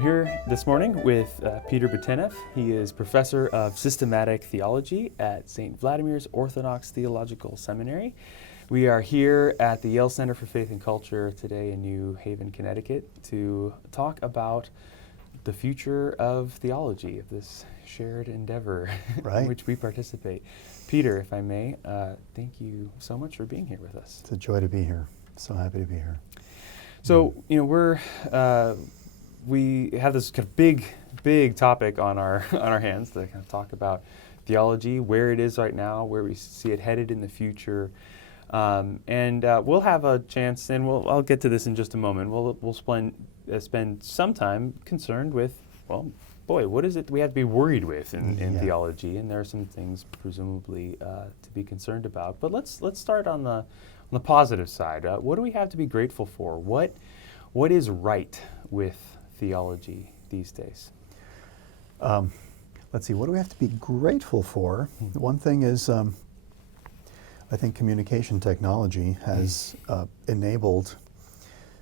Here this morning with Peter Bouteneff. He is professor of systematic theology at St. Vladimir's Orthodox Theological Seminary. We are here at the Yale Center for Faith and Culture today in New Haven, Connecticut, to talk about the future of theology, of this shared endeavor in which we participate. Peter, if I may, thank you so much for being here with us. It's a joy to be here. So happy to be here. So, we have this kind of big topic on our hands to kind of talk about theology, where it is right now, where we see it headed in the future, and we'll have a chance, and I'll get to this in just a moment. We'll spend some time concerned with, what is it we have to be worried with in theology, and there are some things presumably to be concerned about. But let's start on the positive side. What do we have to be grateful for? What is right with theology these days? Let's see, what do we have to be grateful for? One thing is, I think communication technology has enabled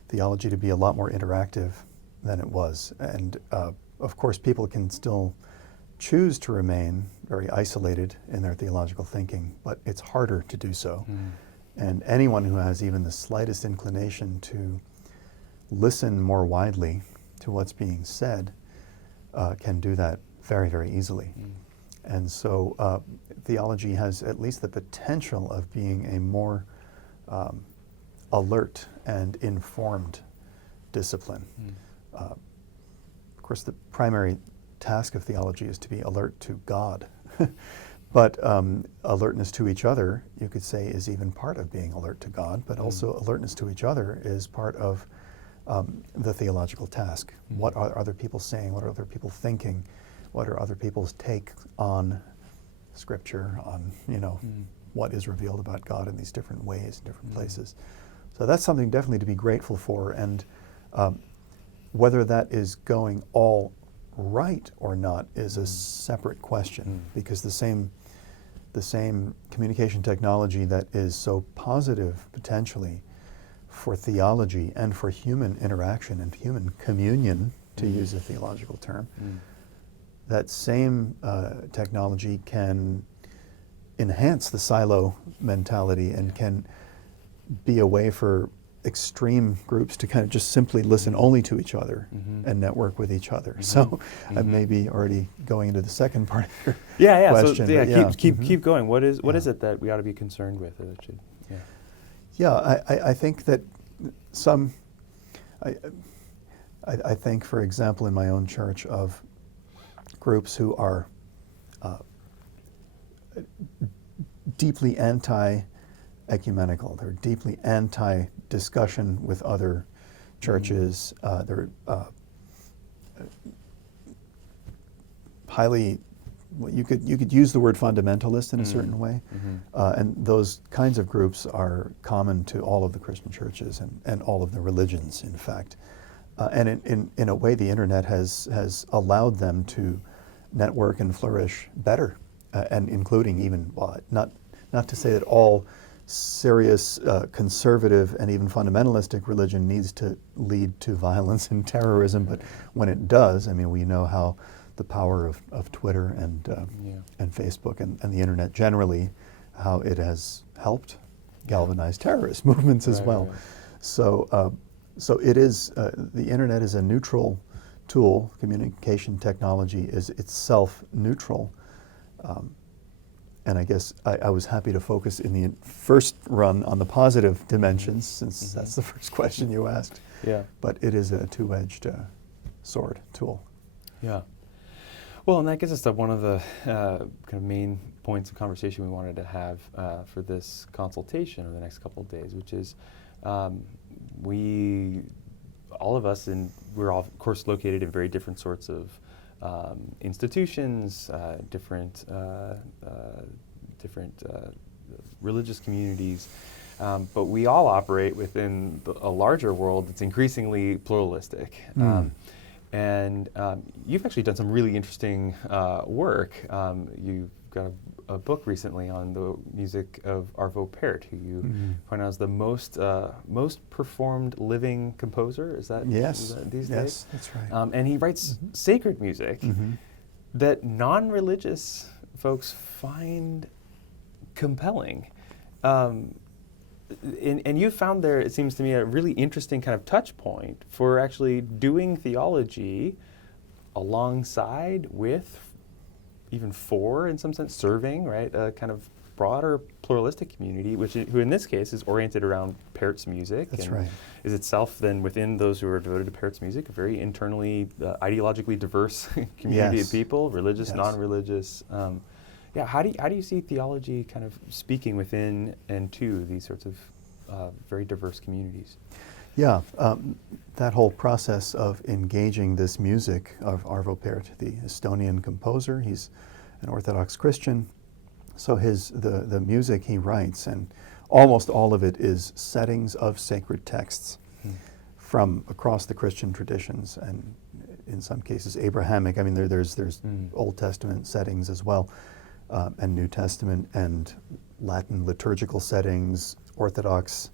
theology to be a lot more interactive than it was. And of course, people can still choose to remain very isolated in their theological thinking, but it's harder to do so. And anyone who has even the slightest inclination to listen more widely to what's being said can do that very, very easily. And so theology has at least the potential of being a more alert and informed discipline. Of course, the primary task of theology is to be alert to God. But alertness to each other, you could say, is even part of being alert to God, but also alertness to each other is part of the theological task. What are other people saying? What are other people thinking? What are other people's take on Scripture, on what is revealed about God in these different ways, different places? So that's something definitely to be grateful for, and whether that is going all right or not is a separate question, because the same communication technology that is so positive potentially for theology and for human interaction and human communion, to use a theological term, that same technology can enhance the silo mentality and can be a way for extreme groups to kind of just simply listen only to each other and network with each other. So I may be already going into the second part of your question. Keep going. What is it that we ought to be concerned with? I think that I think, for example, in my own church, of groups who are deeply anti-ecumenical. They're deeply anti-discussion with other churches. They're highly, you could use the word fundamentalist in a certain way, and those kinds of groups are common to all of the Christian churches and all of the religions, in fact. And in a way, the internet has allowed them to network and flourish better, and including even, not to say that all serious conservative and even fundamentalistic religion needs to lead to violence and terrorism, but when it does, we know how the power of Twitter and Facebook and the internet generally, how it has helped galvanize terrorist movements as well. Right. So it is, the internet is a neutral tool. Communication technology is itself neutral. And I guess I was happy to focus in the first run on the positive dimensions, since that's the first question you asked. Yeah. But it is a two-edged sword tool. Yeah. Well, and that gets us to one of the kind of main points of conversation we wanted to have for this consultation over the next couple of days, which is all of us, and we're all, of course, located in very different sorts of institutions, different religious communities, but we all operate within a larger world that's increasingly pluralistic. And you've actually done some really interesting work. You've got a book recently on the music of Arvo Pärt, who you point out as the most performed living composer. Is that these days? Yes, that's right. And he writes sacred music that non-religious folks find compelling. And you found there, it seems to me, a really interesting kind of touch point for actually doing theology alongside with, even for, in some sense, serving, right, a kind of broader pluralistic community, who in this case is oriented around Pärt's music. That's and right. is itself then within those who are devoted to Pärt's music, a very internally, ideologically diverse community of people, religious, non-religious. How do you see theology kind of speaking within and to these sorts of very diverse communities? Yeah, that whole process of engaging this music of Arvo Pärt, the Estonian composer, he's an Orthodox Christian, so the music he writes, and almost all of it is settings of sacred texts from across the Christian traditions, and in some cases Abrahamic. I mean, there's Old Testament settings as well, and New Testament and Latin liturgical settings, Orthodox,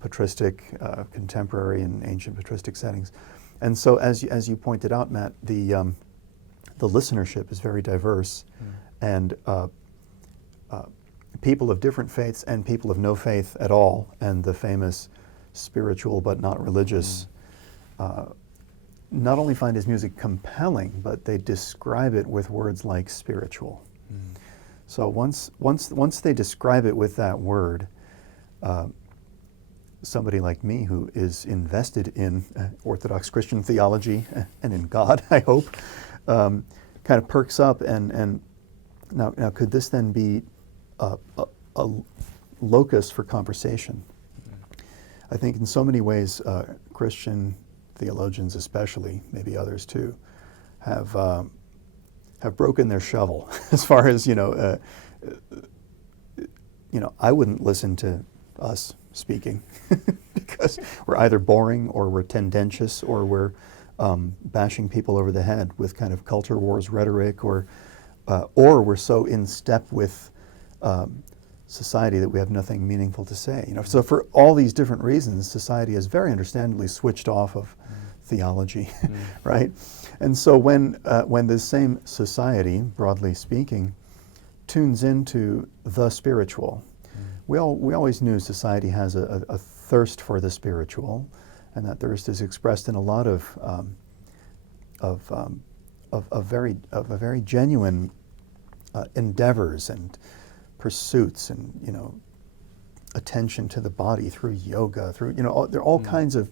patristic, contemporary and ancient patristic settings. And so as you pointed out, Matt, the listenership is very diverse, and people of different faiths and people of no faith at all, and the famous spiritual but not religious, not only find his music compelling, but they describe it with words like spiritual. So once they describe it with that word, somebody like me who is invested in Orthodox Christian theology and in God, I hope, kind of perks up. And now could this then be a locus for conversation? I think in so many ways, Christian theologians especially, maybe others too, have broken their shovel as far as, I wouldn't listen to us speaking because we're either boring or we're tendentious or we're bashing people over the head with kind of culture wars rhetoric, or we're so in step with society that we have nothing meaningful to say. So for all these different reasons, society has very understandably switched off of theology, right? And so when this same society, broadly speaking, tunes into the spiritual, we always knew society has a thirst for the spiritual, and that thirst is expressed in a lot of very genuine endeavors and pursuits, and attention to the body through yoga, through there are all kinds of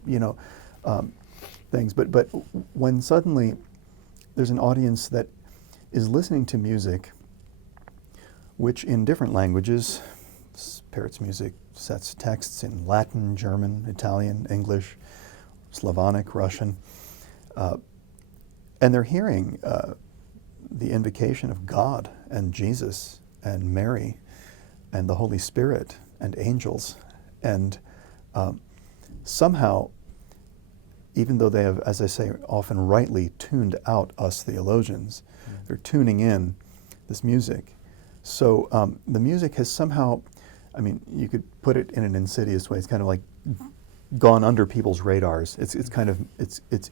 things. But when suddenly there's an audience that is listening to music, which in different languages, Pärt's music sets texts in Latin, German, Italian, English, Slavonic, Russian, and they're hearing the invocation of God and Jesus and Mary and the Holy Spirit and angels, and somehow, even though they have, as I say, often rightly tuned out us theologians, they're tuning in this music. So the music has somehow, I mean, you could put it in an insidious way. It's kind of like gone under people's radars. It's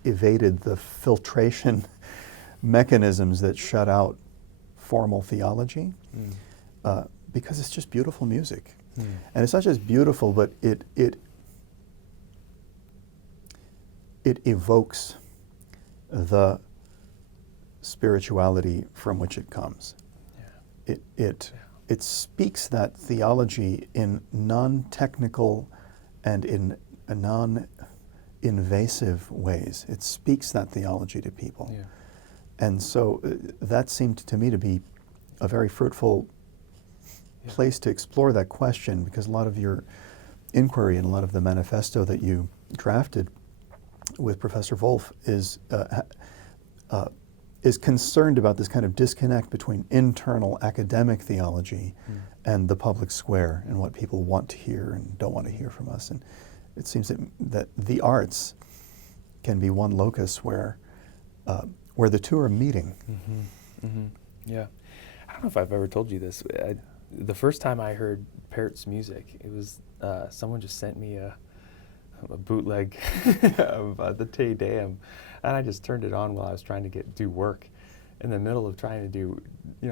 evaded the filtration mechanisms that shut out formal theology, because it's just beautiful music. And it's not just beautiful, but it evokes the spirituality from which it comes. It speaks that theology in non-technical and in non-invasive ways. It speaks that theology to people. And so that seemed to me to be a very fruitful place to explore that question, because a lot of your inquiry and a lot of the manifesto that you drafted with Professor Wolf is concerned about this kind of disconnect between internal academic theology and the public square and what people want to hear and don't want to hear from us. And it seems that the arts can be one locus where the two are meeting. Yeah. don't know if I've ever told you this. The first time I heard Parrot's music, it was someone just sent me a bootleg of the Te Deum, and I just turned it on while I was trying to do work. In the middle of trying to do,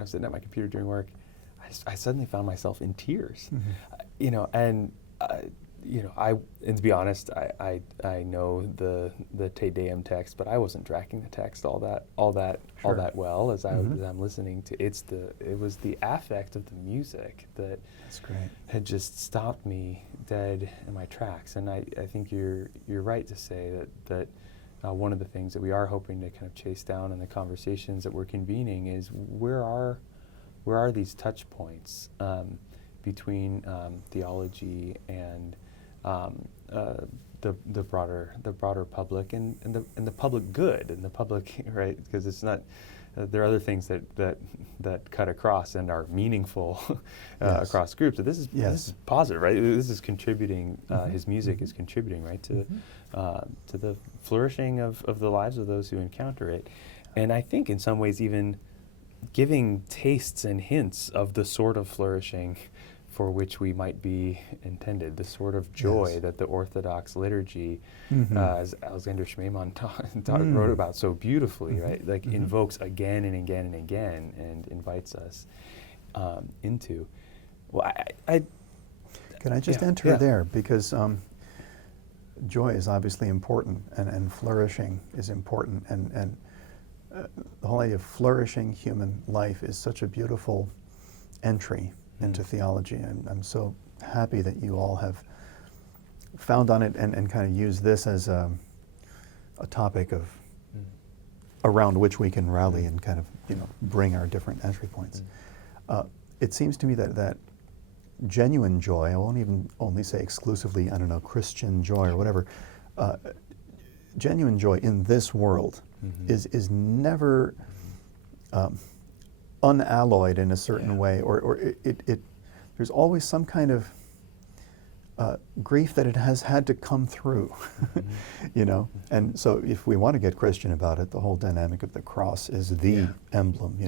sitting at my computer doing work, I suddenly found myself in tears. And to be honest, I know the Te Deum text, but I wasn't tracking the text all that well as I'm listening to. It was the affect of the music that That's great. had just stopped me dead in my tracks. And I think you're right to say that one of the things that we are hoping to kind of chase down in the conversations that we're convening is where are these touch points between theology and the broader public and the public good and the public, right? Because it's not there are other things that cut across and are meaningful across groups. So this is positive, right? This is contributing. His music is contributing, right, to the flourishing of the lives of those who encounter it, and I think in some ways even giving tastes and hints of the sort of flourishing for which we might be intended, the sort of joy that the Orthodox liturgy, as Alexander Schmemann wrote about so beautifully, right? Like invokes again and again and again and invites us into. Well, Can I just enter there? Because joy is obviously important and flourishing is important. And the whole idea of flourishing human life is such a beautiful entry into theology, and I'm so happy that you all have found on it and kind of use this as a topic of around which we can rally and kind of bring our different entry points. It seems to me that genuine joy, I won't even only say exclusively, I don't know, Christian joy or whatever, genuine joy in this world is never unalloyed in a certain way, or it there's always some kind of grief that it has had to come through, And so if we want to get Christian about it, the whole dynamic of the cross is the emblem,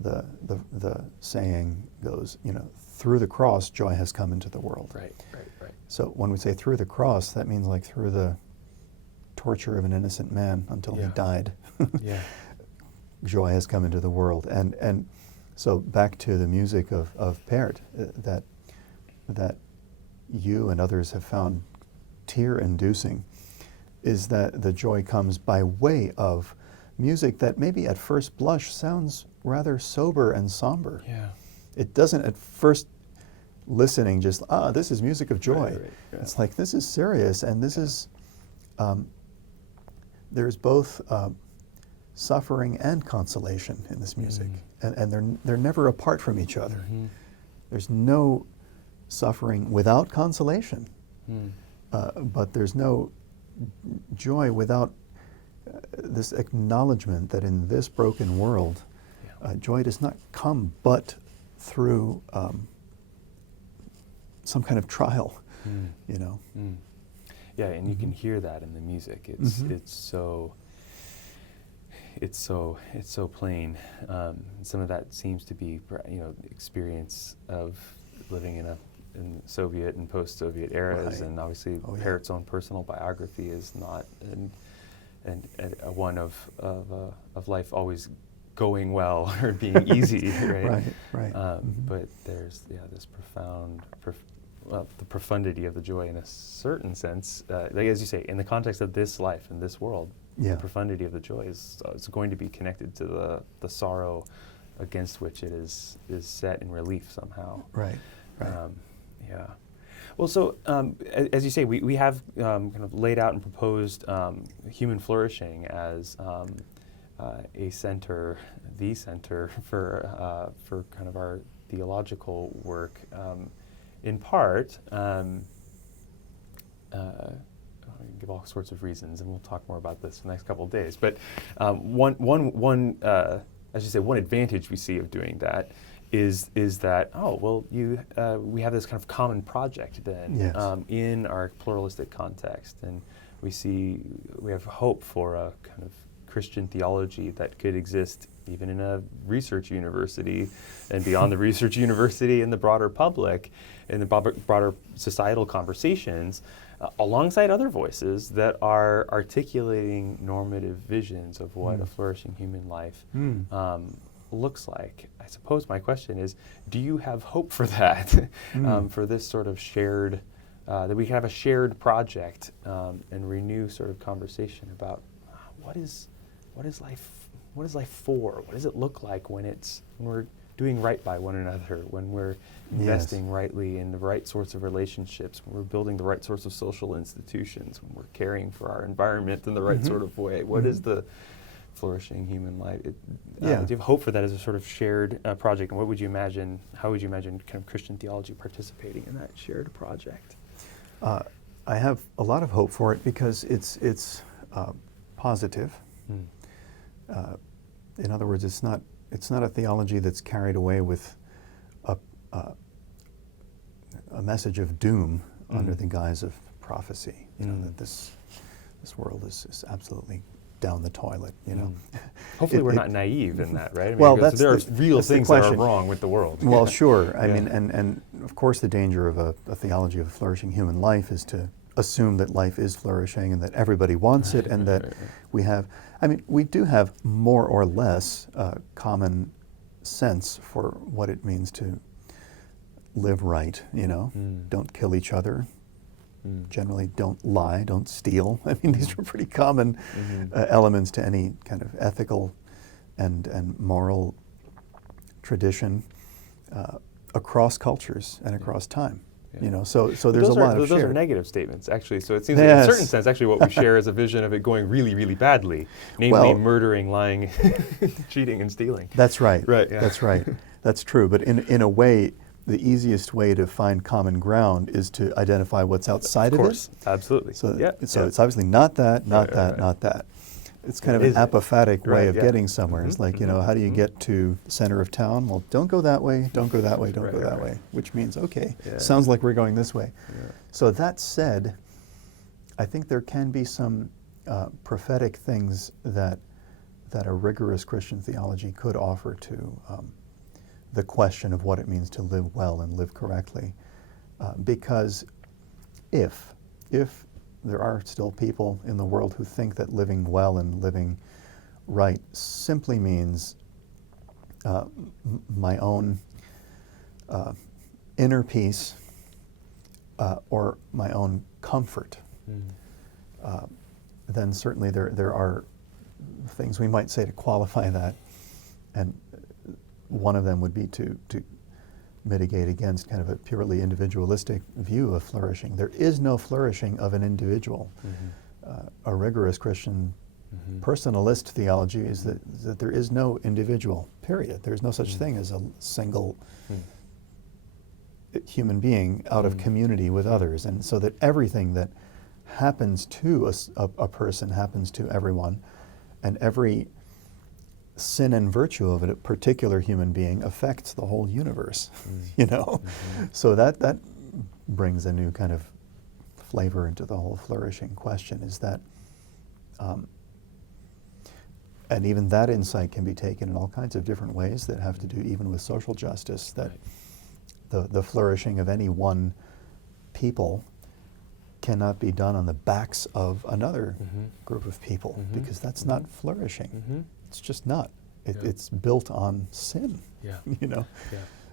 The saying goes, through the cross, joy has come into the world. Right. So when we say through the cross, that means like through the torture of an innocent man until he died. Joy has come into the world, and so back to the music of Pärt that you and others have found tear-inducing, is that the joy comes by way of music that maybe at first blush sounds rather sober and somber. It doesn't at first listening just this is music of joy. Right. It's like this is serious, and this is there's both suffering and consolation in this music, and they're never apart from each other. There's no suffering without consolation, but there's no joy without this acknowledgement that in this broken world, joy does not come but through some kind of trial, Yeah, and you can hear that in the music. It's so plain. Some of that seems to be, experience of living in Soviet and post-Soviet eras, and obviously Pärt's own personal biography is not one of life always going well or being easy, right? Right. But there's this profound. The profundity of the joy, in a certain sense, like as you say, in the context of this life and this world, the profundity of the joy is going to be connected to the sorrow against which it is set in relief somehow. Right. Well, so as you say, we have kind of laid out and proposed human flourishing as a center, the center for kind of our theological work. In part, give all sorts of reasons, and we'll talk more about this in the next couple of days. But one, as you say, one advantage we see of doing that is that we have this kind of common project then in our pluralistic context, and we have hope for a kind of Christian theology that could exist even in a research university and beyond the research university in the broader public, in the broader societal conversations, alongside other voices that are articulating normative visions of what a flourishing human life looks like. I suppose my question is, do you have hope for that, for this sort of shared, that we can have a shared project and renew sort of conversation about what is life for? What does it look like when we're doing right by one another, when we're investing rightly in the right sorts of relationships, when we're building the right sorts of social institutions, when we're caring for our environment in the right sort of way? What is the flourishing human life? Do you have hope for that as a sort of shared project? And how would you imagine kind of Christian theology participating in that shared project? I have a lot of hope for it because it's positive. In other words, it's not a theology that's carried away with a message of doom under the guise of prophecy. You know, that this world is absolutely down the toilet. You know, hopefully we're not naive in that, right? I mean, well, there are real things that are wrong with the world. Well, sure. I mean, and of course, the danger of a theology of a flourishing human life is to assume that life is flourishing and that everybody wants it, and that we have. I mean, we do have more or less common sense for what it means to live right. You know, don't kill each other. Generally, don't lie, don't steal. I mean, these are pretty common elements to any kind of ethical and moral tradition across cultures and across time. You know, so there's a lot of those are negative statements, actually. So it seems that in a certain sense, actually, what we share is a vision of it going really, really badly, namely murdering, lying, cheating, and stealing. That's right. Right. Yeah. That's right. That's true. But in a way, the easiest way to find common ground is to identify what's outside of it. Of course, absolutely. So it's obviously not that, not that. It's kind of an apophatic way of getting somewhere. It's like, you know, how do you get to the center of town? Well, don't go that way, don't go that way, don't go that way, which means, okay, sounds like we're going this way. So that said, I think there can be some prophetic things that a rigorous Christian theology could offer to the question of what it means to live well and live correctly. Because if there are still people in the world who think that living well and living right simply means my own inner peace or my own comfort, then certainly there are things we might say to qualify that, and one of them would be to mitigate against kind of a purely individualistic view of flourishing. There is no flourishing of an individual. A rigorous Christian personalist theology is that there is no individual, period. There's no such thing as a single human being out of community with others. And so that everything that happens to a person happens to everyone, and every sin and virtue of a particular human being affects the whole universe, you know? So that brings a new kind of flavor into the whole flourishing question, is that, and even that insight can be taken in all kinds of different ways that have to do even with social justice, that the flourishing of any one people cannot be done on the backs of another group of people, because that's not flourishing. It's just not. It's built on sin, you know?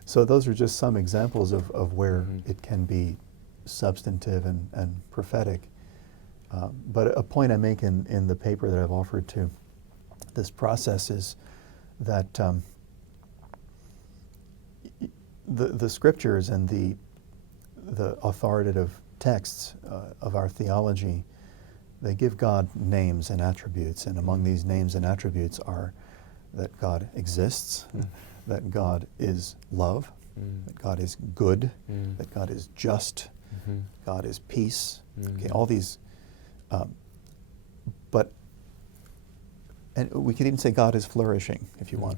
So those are just some examples of where it can be substantive and prophetic. But a point I make in the paper that I've offered to this process is that the scriptures and the authoritative texts of our theology, they give God names and attributes, and among these names and attributes are that God exists, that God is love, that God is good, that God is just, God is peace. Okay, all these, and we could even say God is flourishing if you want,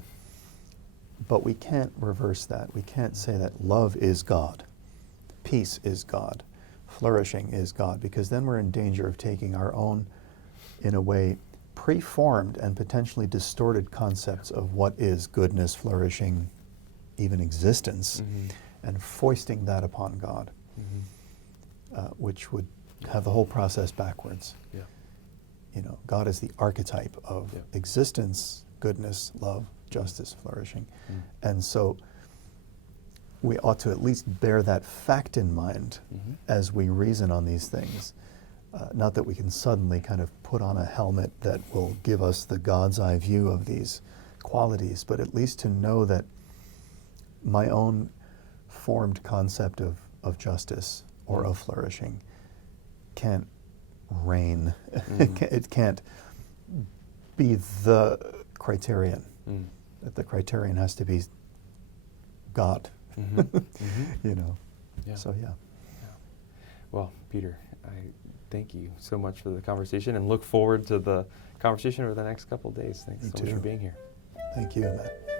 but we can't reverse that. We can't say that love is God, peace is God, flourishing is God, because then we're in danger of taking our own, in a way, preformed and potentially distorted concepts of what is goodness, flourishing, even existence, and foisting that upon God, which would have the whole process backwards. Yeah. You know, God is the archetype of existence, goodness, love, justice, flourishing. And so we ought to at least bear that fact in mind as we reason on these things. Not that we can suddenly kind of put on a helmet that will give us the God's eye view of these qualities, but at least to know that my own formed concept of justice or of flourishing can't reign. It can't be the criterion. That the criterion has to be God. You know. Yeah. So yeah. Well, Peter, I thank you so much for the conversation and look forward to the conversation over the next couple of days. Thanks Me so much too. for being here. Thank you, Matt.